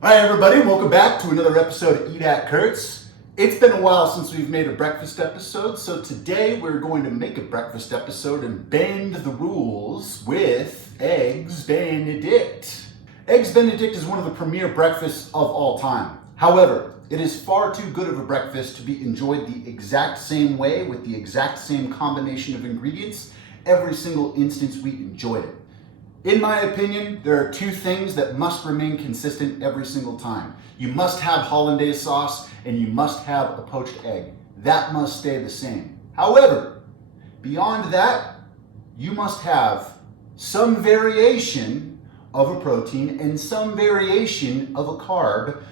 Hi everybody, welcome back to another episode of EatAtKurts. It's been a while since we've made a breakfast episode, so today we're going to make a breakfast episode and bend the rules with Eggs Benedict. Eggs Benedict is one of the premier breakfasts of all time. However, it is far too good of a breakfast to be enjoyed the exact same way with the exact same combination of ingredients every single instance we enjoyed it. In my opinion, there are two things that must remain consistent every single time. You must have Holland sauce and you must have a poached egg. That must stay the same. However, beyond that, you must have some variation of a protein and some variation of a carb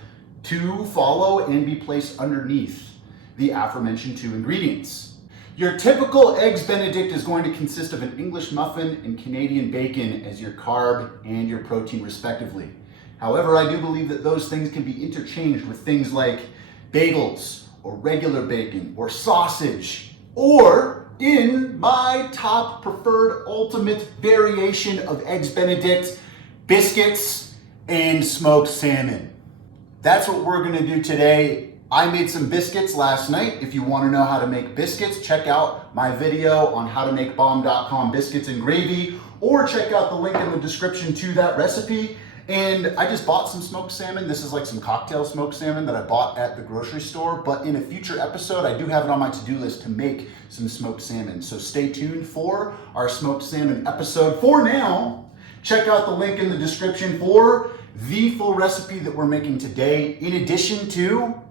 to follow and be placed underneath the aforementioned two ingredients. Your typical Eggs Benedict is going to consist of an English muffin and Canadian bacon as your carb and your protein respectively. However, I do believe that those things can be interchanged with things like bagels or regular bacon or sausage, or in my top preferred ultimate variation of Eggs Benedict, biscuits and smoked salmon. That's what we're gonna do today. I made some biscuits last night. If you want to know how to make biscuits, check out my video on how to make bomb.com biscuits and gravy, or check out the link in the description to that recipe. And I just bought some smoked salmon. This is like some cocktail smoked salmon that I bought at the grocery store, but in a future episode, I do have it on my to-do list to make some smoked salmon. So stay tuned for our smoked salmon episode. For now, check out the link in the description for the full recipe that we're making today, in addition to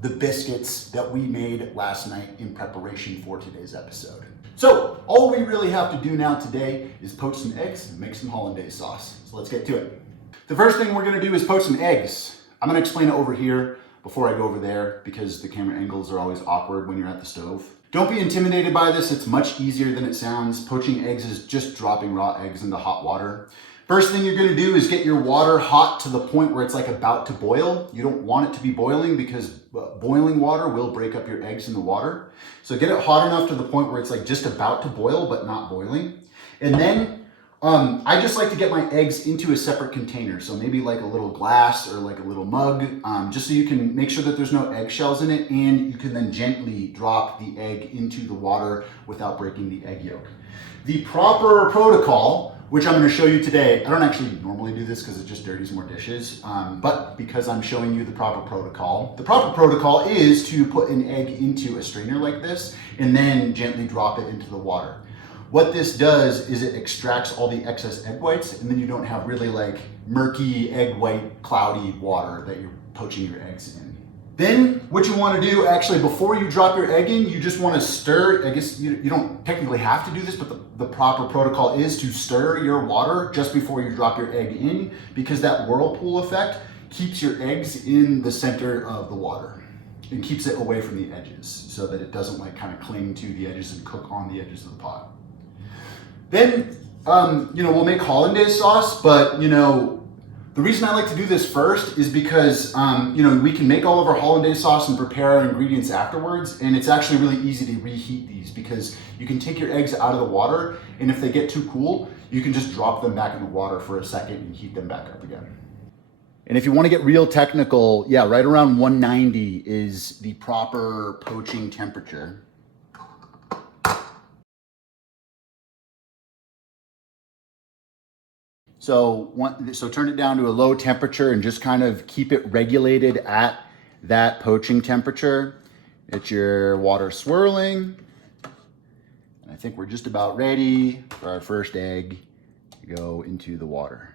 the biscuits that we made last night in preparation for today's episode. So all we really have to do now today is poach some eggs and make some hollandaise sauce. So let's get to it. The first thing we're gonna do is poach some eggs. I'm gonna explain it over here before I go over there because the camera angles are always awkward when you're at the stove. Don't be intimidated by this, it's much easier than it sounds. Poaching eggs is just dropping raw eggs into hot water. First thing you're gonna do is get your water hot to the point where it's like about to boil. You don't want it to be boiling because boiling water will break up your eggs in the water. So get it hot enough to the point where it's like just about to boil but not boiling. And then I just like to get my eggs into a separate container. So maybe like a little glass or like a little mug, just so you can make sure that there's no eggshells in it, and you can then gently drop the egg into the water without breaking the egg yolk. The proper protocol, which I'm going to show you today. I don't actually normally do this because it just dirties more dishes, but because I'm showing you the proper protocol is to put an egg into a strainer like this and then gently drop it into the water. What this does is it extracts all the excess egg whites, and then you don't have really like murky egg white cloudy water that you're poaching your eggs in. Then what you want to do, actually, before you drop your egg in, you just want to stir. I guess you don't technically have to do this, but the proper protocol is to stir your water just before you drop your egg in, because that whirlpool effect keeps your eggs in the center of the water and keeps it away from the edges so that it doesn't like kind of cling to the edges and cook on the edges of the pot. Then, we'll make hollandaise sauce, but the reason I like to do this first is because, we can make all of our hollandaise sauce and prepare our ingredients afterwards, and it's actually really easy to reheat these because you can take your eggs out of the water, and if they get too cool, you can just drop them back in the water for a second and heat them back up again. And if you want to get real technical, yeah, right around 190 is the proper poaching temperature. So turn it down to a low temperature and just kind of keep it regulated at that poaching temperature. Get your water swirling. And I think we're just about ready for our first egg to go into the water.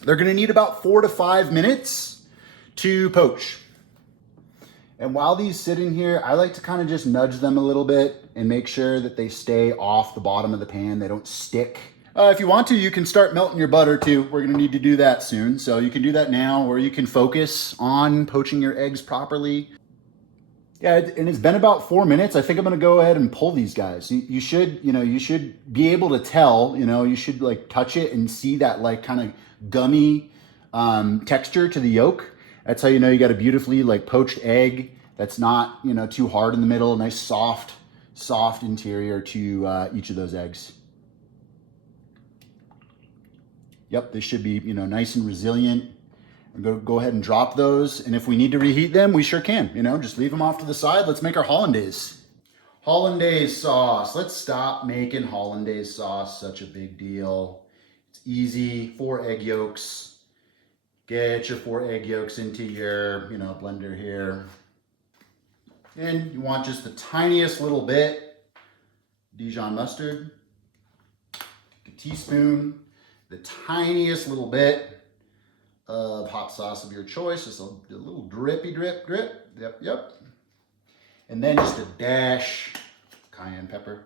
They're gonna need about 4 to 5 minutes to poach. And while these sit in here, I like to kind of just nudge them a little bit and make sure that they stay off the bottom of the pan. They don't stick. If you want to, you can start melting your butter too. We're gonna need to do that soon. So you can do that now, or you can focus on poaching your eggs properly. Yeah, and it's been about 4 minutes. I think I'm gonna go ahead and pull these guys. You should, you should be able to tell, you should like touch it and see that like kind of gummy texture to the yolk. That's how you know you got a beautifully like poached egg that's not, too hard in the middle. Nice soft interior to each of those eggs. Yep, they should be, nice and resilient. Go ahead and drop those. And if we need to reheat them, we sure can. Just leave them off to the side. Let's make our hollandaise. Hollandaise sauce. Let's stop making hollandaise sauce such a big deal. It's easy. 4 egg yolks. Get your 4 egg yolks into your, blender here. And you want just the tiniest little bit Dijon mustard. A teaspoon. The tiniest little bit of hot sauce of your choice, just a little drippy drip. Yep. And then just a dash cayenne pepper.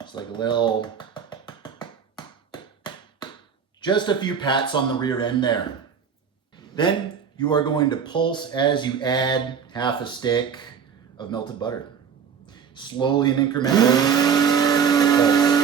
Just like a little, just a few pats on the rear end there. Then you are going to pulse as you add half a stick of melted butter. Slowly and incrementally pulse.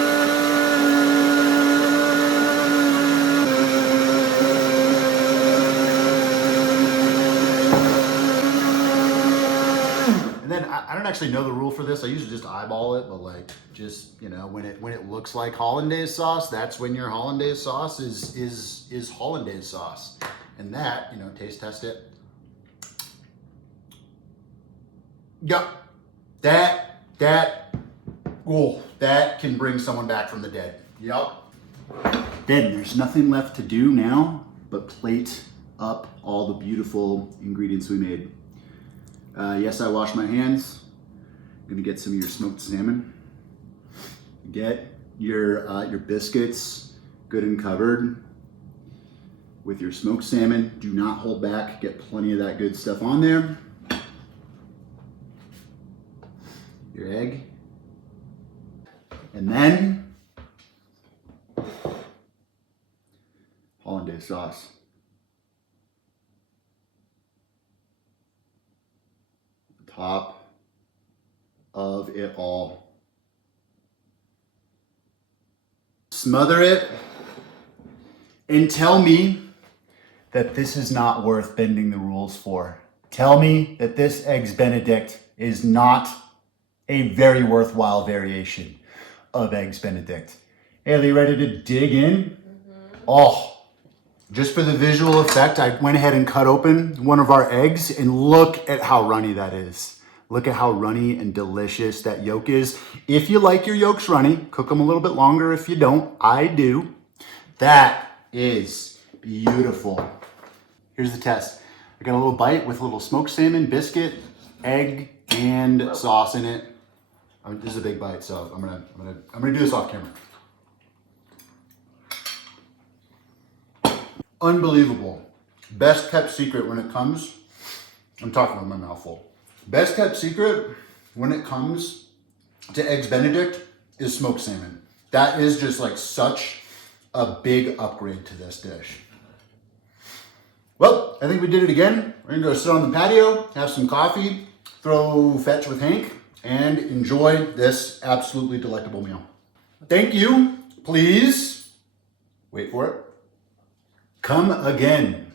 I don't actually know the rule for this. I usually just eyeball it, but like just, when it looks like hollandaise sauce, that's when your hollandaise sauce is hollandaise sauce. And that, taste test it. Yep. That can bring someone back from the dead. Yep. Then there's nothing left to do now but plate up all the beautiful ingredients we made. Yes, I washed my hands. I'm gonna get some of your smoked salmon. Get your biscuits good and covered with your smoked salmon. Do not hold back. Get plenty of that good stuff on there. Your egg. And then hollandaise sauce. Top of it all. Smother it and tell me that this is not worth bending the rules for. Tell me that this Eggs Benedict is not a very worthwhile variation of Eggs Benedict. Haley, ready to dig in? Oh, just for the visual effect, I went ahead and cut open one of our eggs and look at how runny that is. Look at how runny and delicious that yolk is. If you like your yolks runny, cook them a little bit longer. If you don't, I do. That is beautiful. Here's the test. I got a little bite with a little smoked salmon, biscuit, egg, and sauce in it. This is a big bite, so I'm gonna do this off camera. Unbelievable. Best kept secret when it comes, I'm talking with my mouth full. Best kept secret when it comes to Eggs Benedict is smoked salmon. That is just like such a big upgrade to this dish. Well, I think we did it again. We're gonna go sit on the patio, have some coffee, throw fetch with Hank, and enjoy this absolutely delectable meal. Thank you. Please, wait for it, come again.